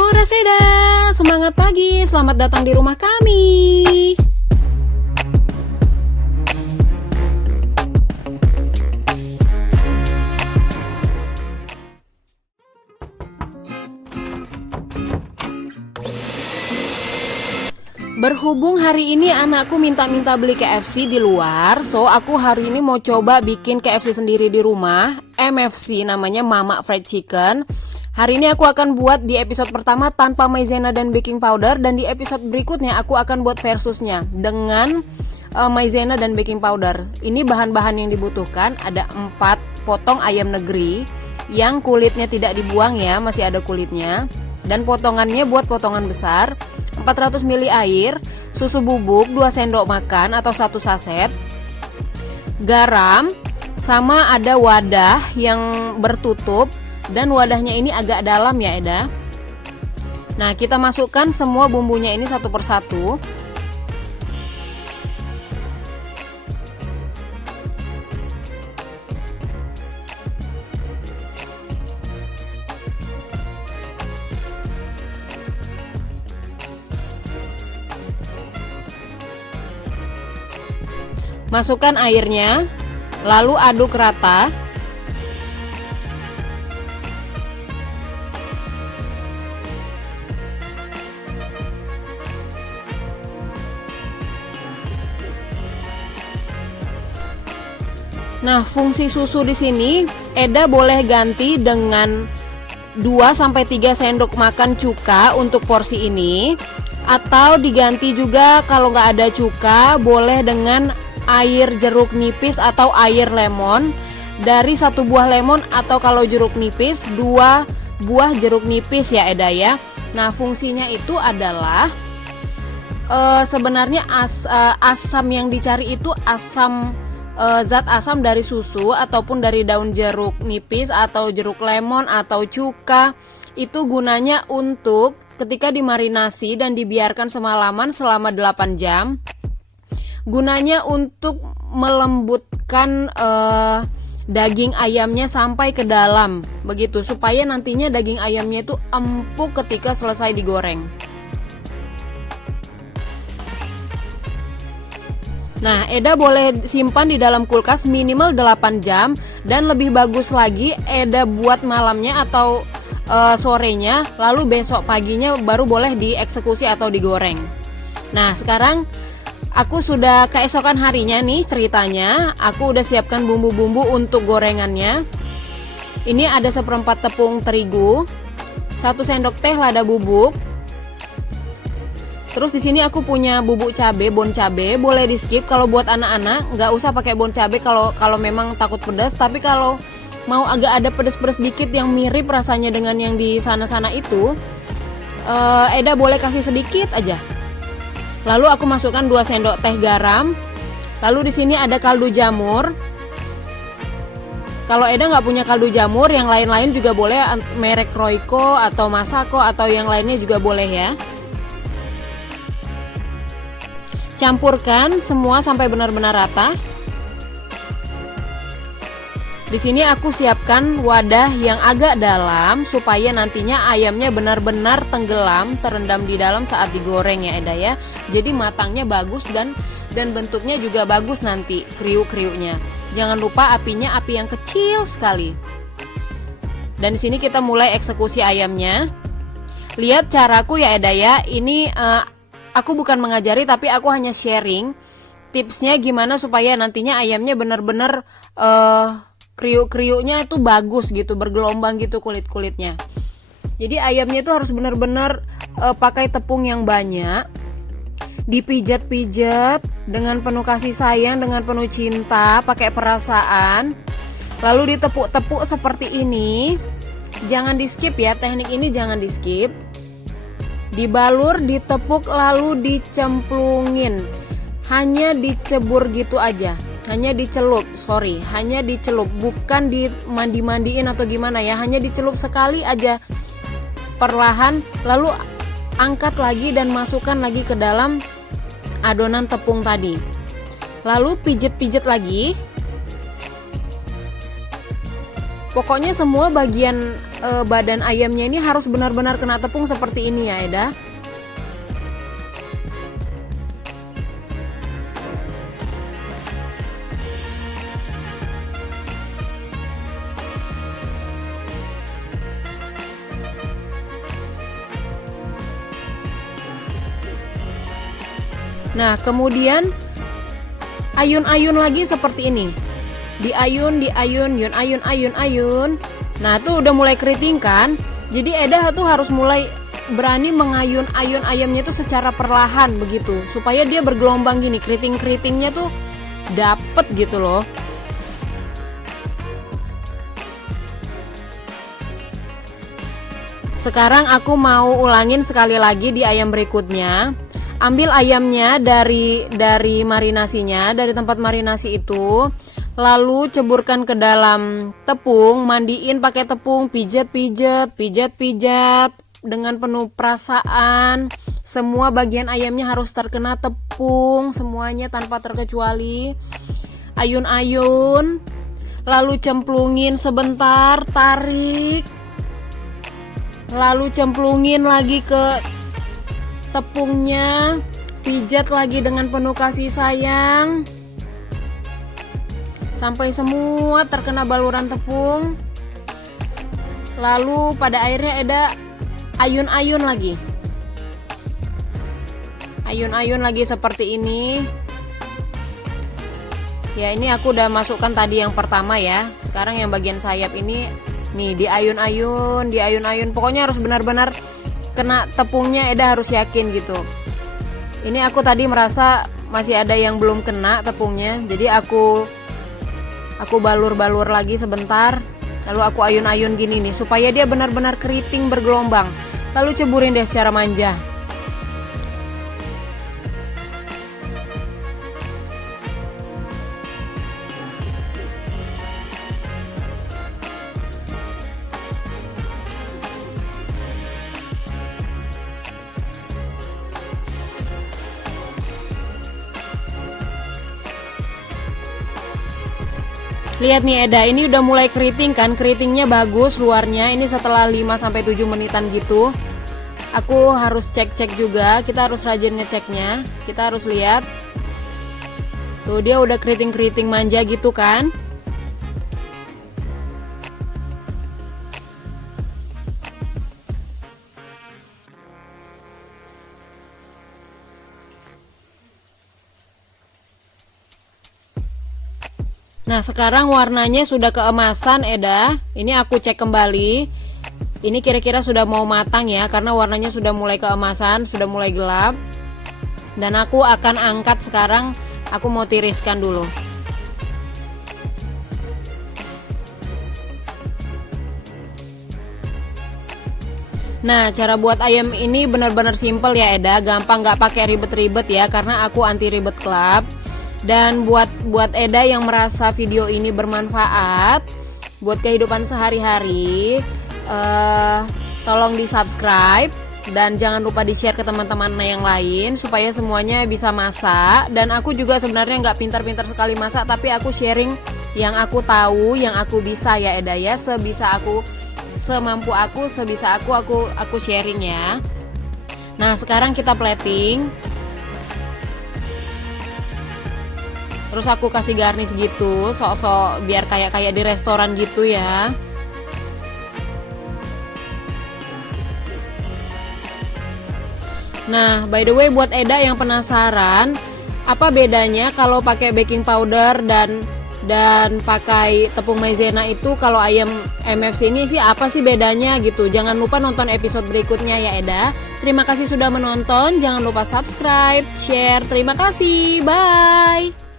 Moraseda, semangat pagi, selamat datang di rumah kami. Berhubung hari ini anakku minta beli KFC di luar, so aku hari ini mau coba bikin KFC sendiri di rumah. MFC namanya, Mama Fried Chicken. Hari ini aku akan buat di episode pertama tanpa maizena dan baking powder, dan di episode berikutnya aku akan buat versusnya dengan maizena dan baking powder. Ini bahan-bahan yang dibutuhkan, ada 4 potong ayam negeri yang kulitnya tidak dibuang ya, masih ada kulitnya. Dan potongannya buat potongan besar, 400 ml air, susu bubuk 2 sendok makan atau 1 saset, garam, sama ada wadah yang bertutup, dan wadahnya ini agak dalam ya Eda. Nah, kita masukkan semua bumbunya ini satu persatu. Masukkan airnya, lalu aduk rata. Nah, fungsi susu di sini Eda boleh ganti dengan 2-3 sendok makan cuka untuk porsi ini, atau diganti juga kalau nggak ada cuka boleh dengan air jeruk nipis atau air lemon, dari 1 buah lemon, atau kalau jeruk nipis 2 buah jeruk nipis ya Eda ya. Nah, fungsinya itu adalah sebenarnya asam yang dicari itu zat asam dari susu ataupun dari daun jeruk nipis atau jeruk lemon atau cuka. Itu gunanya untuk ketika dimarinasi dan dibiarkan semalaman selama 8 jam. Gunanya untuk melembutkan daging ayamnya sampai ke dalam, begitu, supaya nantinya daging ayamnya itu empuk ketika selesai digoreng. Nah, Eda boleh simpan di dalam kulkas minimal 8 jam, dan lebih bagus lagi Eda buat malamnya atau sorenya, lalu besok paginya baru boleh dieksekusi atau digoreng. Nah, sekarang aku sudah keesokan harinya nih ceritanya. Aku udah siapkan bumbu-bumbu untuk gorengannya. Ini ada 1/4 tepung terigu, 1 sendok teh lada bubuk. Terus di sini aku punya bubuk cabe, bon cabe, boleh di skip kalau buat anak-anak, nggak usah pakai bon cabe kalau memang takut pedas. Tapi kalau mau agak ada pedas-pedas dikit yang mirip rasanya dengan yang di sana-sana itu, Eda boleh kasih sedikit aja. Lalu aku masukkan 2 sendok teh garam. Lalu di sini ada kaldu jamur. Kalau Eda nggak punya kaldu jamur, yang lain-lain juga boleh, merek Royco atau Masako atau yang lainnya juga boleh ya. Campurkan semua sampai benar-benar rata. Di sini aku siapkan wadah yang agak dalam supaya nantinya ayamnya benar-benar tenggelam, terendam di dalam saat digoreng ya Eda ya. Jadi matangnya bagus dan bentuknya juga bagus nanti, kriuk-kriuknya. Jangan lupa apinya api yang kecil sekali. Dan di sini kita mulai eksekusi ayamnya. Lihat caraku ya Eda ya. Ini aku bukan mengajari, tapi aku hanya sharing tipsnya gimana supaya nantinya ayamnya benar-benar kriuk-kriuknya itu bagus gitu, bergelombang gitu kulit-kulitnya. Jadi ayamnya itu harus benar-benar pakai tepung yang banyak, dipijat-pijat dengan penuh kasih sayang, dengan penuh cinta, pakai perasaan. Lalu ditepuk-tepuk seperti ini. Jangan di skip ya, teknik ini jangan di skip. Dibalur, ditepuk, lalu dicemplungin. Hanya dicebur gitu aja. Hanya dicelup, hanya dicelup, bukan dimandi-mandiin atau gimana ya, hanya dicelup sekali aja perlahan, lalu angkat lagi dan masukkan lagi ke dalam adonan tepung tadi. Lalu pijit-pijit lagi. Pokoknya semua bagian badan ayamnya ini harus benar-benar kena tepung seperti ini ya Eda. Nah, kemudian ayun-ayun lagi seperti ini. Diayun, yun ayun. Nah, tuh udah mulai keriting kan? Jadi Eda tuh harus mulai berani mengayun-ayun ayamnya tuh secara perlahan begitu, supaya dia bergelombang gini, keriting-keritingnya tuh dapet gitu loh. Sekarang aku mau ulangin sekali lagi di ayam berikutnya. Ambil ayamnya dari marinasinya, dari tempat marinasi itu, lalu ceburkan ke dalam tepung, mandiin pakai tepung, pijat dengan penuh perasaan. Semua bagian ayamnya harus terkena tepung, semuanya tanpa terkecuali. Ayun-ayun, lalu cemplungin sebentar, tarik, lalu cemplungin lagi ke tepungnya, pijat lagi dengan penuh kasih sayang sampai semua terkena baluran tepung. Lalu pada akhirnya Eda ayun-ayun lagi, seperti ini ya. Ini aku udah masukkan tadi yang pertama ya. Sekarang yang bagian sayap ini nih diayun-ayun. Pokoknya harus benar-benar kena tepungnya, Eda harus yakin gitu. Ini aku tadi merasa masih ada yang belum kena tepungnya, jadi aku balur-balur lagi sebentar, lalu aku ayun-ayun gini nih supaya dia benar-benar keriting bergelombang. Lalu ceburin deh secara manja. Lihat nih Eda, ini udah mulai keriting kan, keritingnya bagus luarnya. Ini setelah 5-7 menitan gitu. Aku harus cek-cek juga, kita harus rajin ngeceknya. Kita harus lihat. Tuh dia udah keriting-keriting manja gitu kan. Nah, sekarang warnanya sudah keemasan Eda. Ini aku cek kembali. Ini kira-kira sudah mau matang ya, karena warnanya sudah mulai keemasan, sudah mulai gelap. Dan aku akan angkat sekarang, aku mau tiriskan dulu. Nah, cara buat ayam ini benar-benar simple ya Eda, gampang, nggak pakai ribet-ribet ya, karena aku anti ribet club. Dan buat Eda yang merasa video ini bermanfaat buat kehidupan sehari-hari, tolong di subscribe dan jangan lupa di share ke teman-teman yang lain supaya semuanya bisa masak. Dan aku juga sebenarnya nggak pintar-pintar sekali masak, tapi aku sharing yang aku tahu, yang aku bisa ya Eda ya, sebisa aku, semampu aku, sebisa aku sharing ya. Nah, sekarang kita plating. Terus aku kasih garnish gitu, sok-sok biar kayak di restoran gitu ya. Nah, by the way buat Eda yang penasaran, apa bedanya kalau pakai baking powder dan pakai tepung maizena itu, kalau ayam MFC ini sih apa sih bedanya gitu. Jangan lupa nonton episode berikutnya ya Eda. Terima kasih sudah menonton, jangan lupa subscribe, share. Terima kasih, bye.